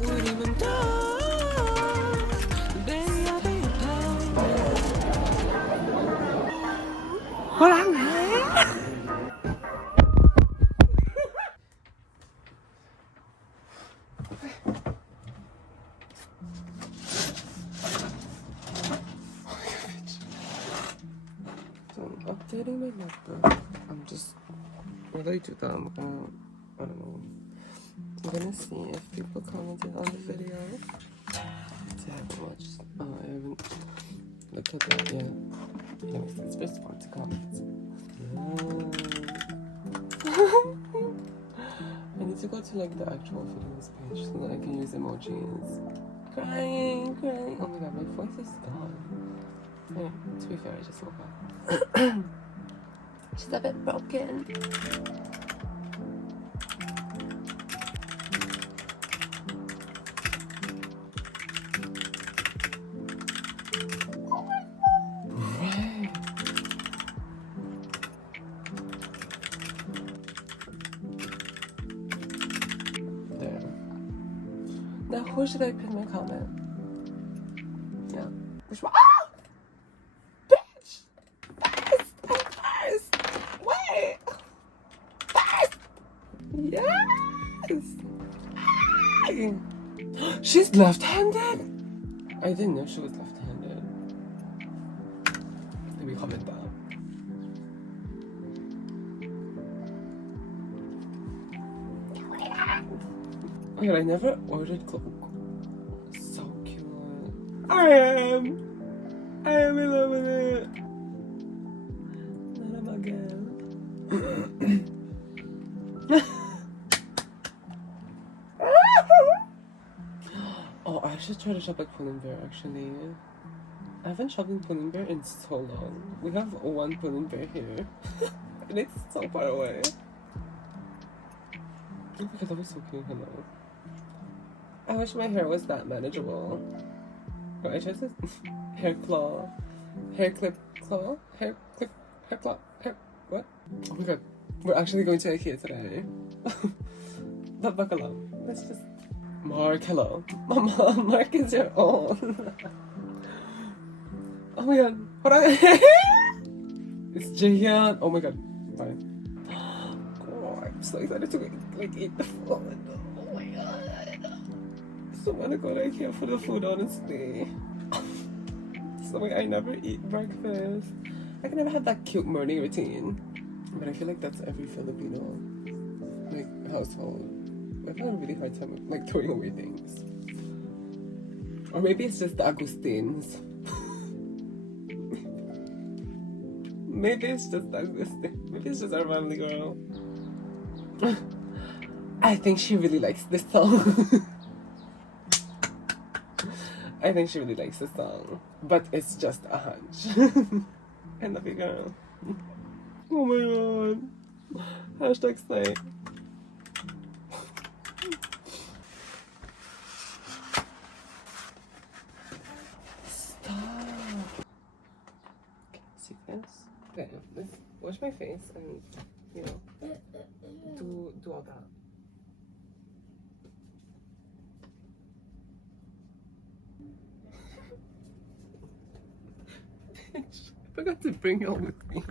우리만 더 baby 호랑이 updating my notebook. I'm just really do them. I don't know. I'm gonna see if people commented on the video. I haven't watched. I haven't looked at that yet. Anyways, it's just fun to comment. I need to go to like the actual videos page so that I can use emojis. Crying. Oh my god, my voice is gone. Yeah, to be fair, I just woke up. She's a bit broken. Right. There. Now, who should I pin my comment? Yeah. Which one? Ah! Yes! She's left-handed? I didn't know she was left-handed. Let me comment that. Oh my god, I never ordered clothes. So cute. I am in love with it. Not again. Oh, I should try to shop at Pull&Bear actually. I haven't shopped in Pull&Bear in so long. We have one Pull&Bear here. And it's so far away. Oh my god, that was so cute, hello. I wish my hair was that manageable. Oh, I tried to hair claw. Hair clip claw? Hair claw? What? Oh my god. We're actually going to IKEA today. But buckle up. Let's just... Mark, hello. Mama, Mark is your own. Oh my god. Hold on. It's Jaehyun. Oh my god. Fine. Oh, I'm so excited to like eat the food. Oh my god. So I wanna go to IKEA for the food, honestly. So I never eat breakfast. I can never have that cute morning routine. But I feel like that's every Filipino like household. I have a really hard time like throwing away things. Or maybe it's just the Agustins. Maybe it's just the Agustin. Maybe it's just our family girl. I think she really likes this song. I think she really likes this song. But it's just a hunch. I love you, girl. Oh my god. Hashtag slay. Stop. See this? Okay, let's wash my face and, you know, do all that. I forgot to bring you with me.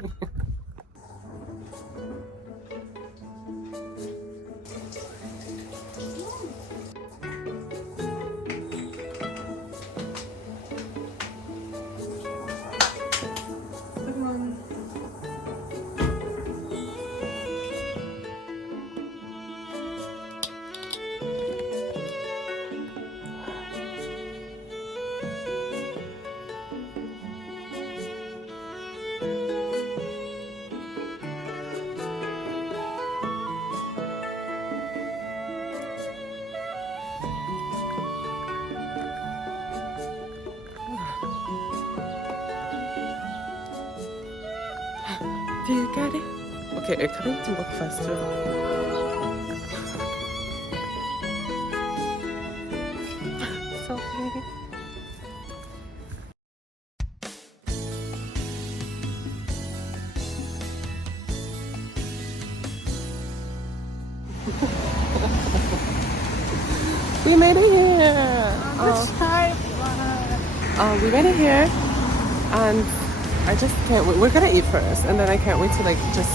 Do you get it? Okay, I couldn't do it faster. Sorry. We made it here. We made it here, and I just can't wait. We're gonna eat first, and then I can't wait to like just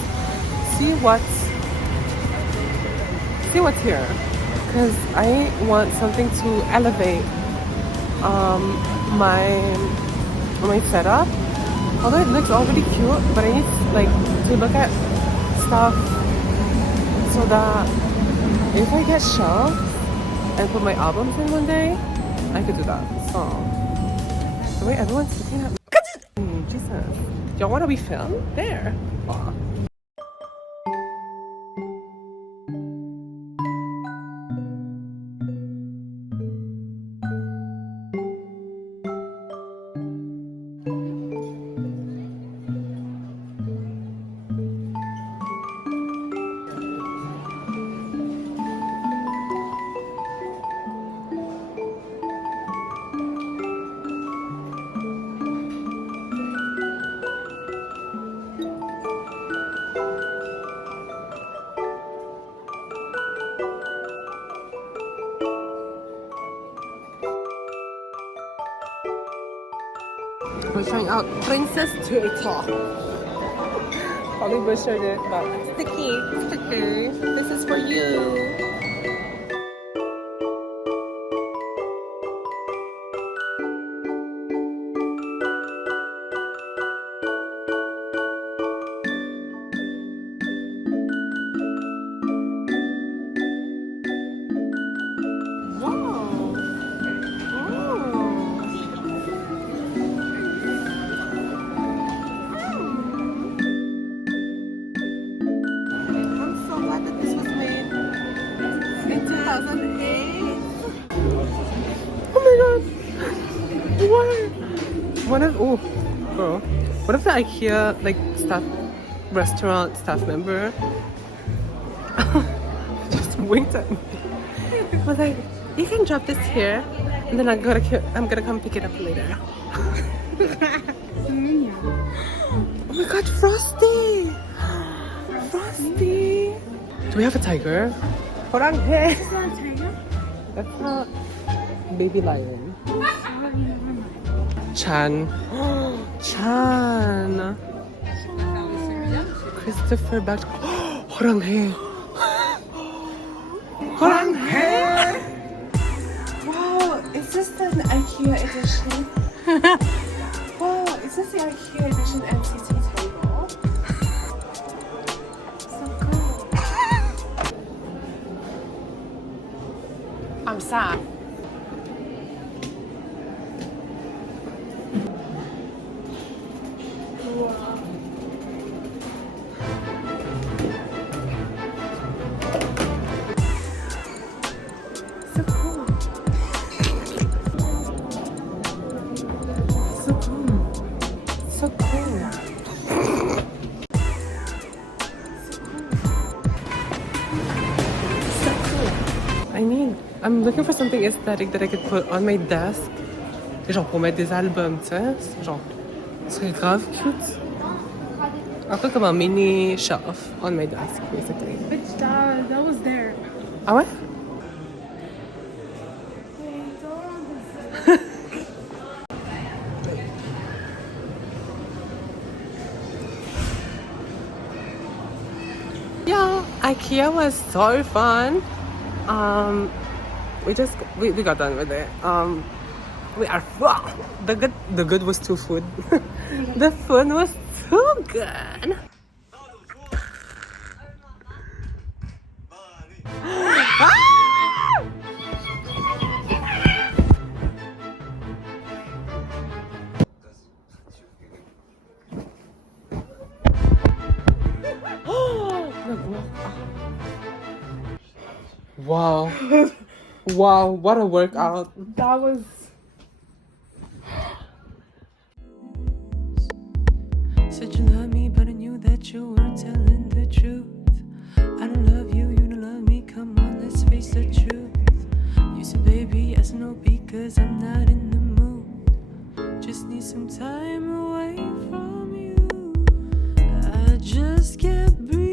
see what's here, because I want something to elevate my setup. Although it looks already cute, but I need like to look at stuff so that if I get shelves and put my albums in one day, I could do that. So the way everyone's looking at me, Jesus, y'all want to be filmed there? Aw. We're trying out Princess Turtle. Probably butchered it, but sticky. This is for you. What if the IKEA restaurant staff member just winked at me? Was like, you can drop this here, and then I'm gonna come pick it up later. Oh my God, Frosty! Frosty! Do we have a tiger? That's not a tiger. That's not baby lion. Chan. Chan. Christopher Batch. 호랑해. 호랑해. Wow, is this an IKEA edition? Wow, is this the IKEA edition NCT table? So cool. I'm sad. I'm looking for something aesthetic that I could put on my desk. Genre pour mettre des albums, tu sais. Genre, ce serait grave cute. Un peu comme un mini shelf on my desk, basically. Bitch, that was there. Ah ouais? Yeah, IKEA was so fun. We got done with it. We are full. The good was too food. The food was too good. Wow. Wow, what a workout. That was... Said you love me, but I knew that you weren't telling the truth. I don't love you, you don't love me, come on, let's face the truth. You said, baby, yes, no, because I'm not in the mood. Just need some time away from you. I just can't breathe.